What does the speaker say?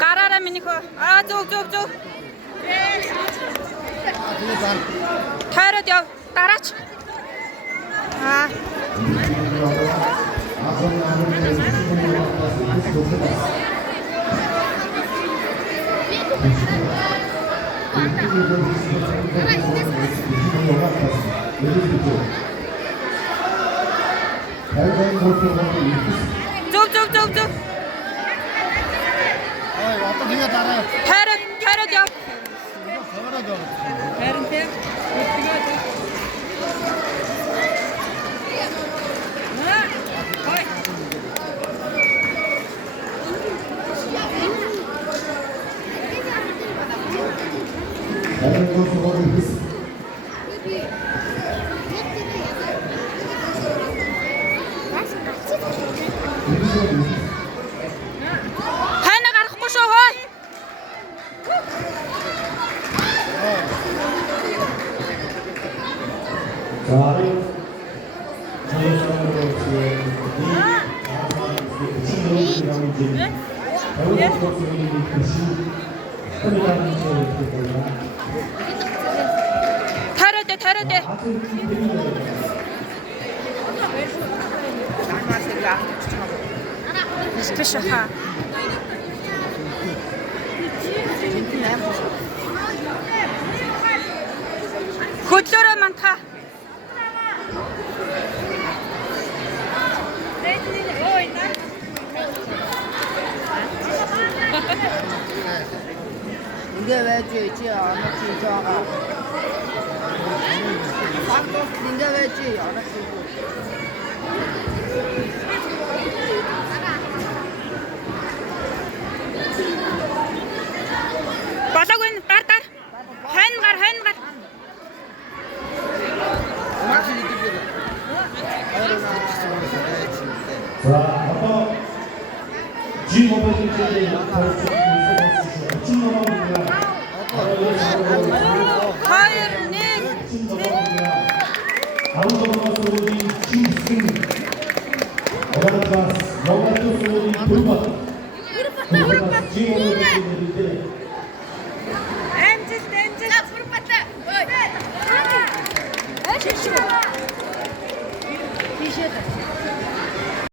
Караараа минийх үү? Зүг. Тойроод яв. Дараач. Зүг. Тойроод яв. Харин тийм. Хайна гарахгүй шүү хөөе. Тойроод. Спешха. Хөдлөөрөө манта. Ингээ байж чи анаа чи жаага. Сангос ингээ байж анаа чи. Болоогүй гар. Хайн гар. Амжилт.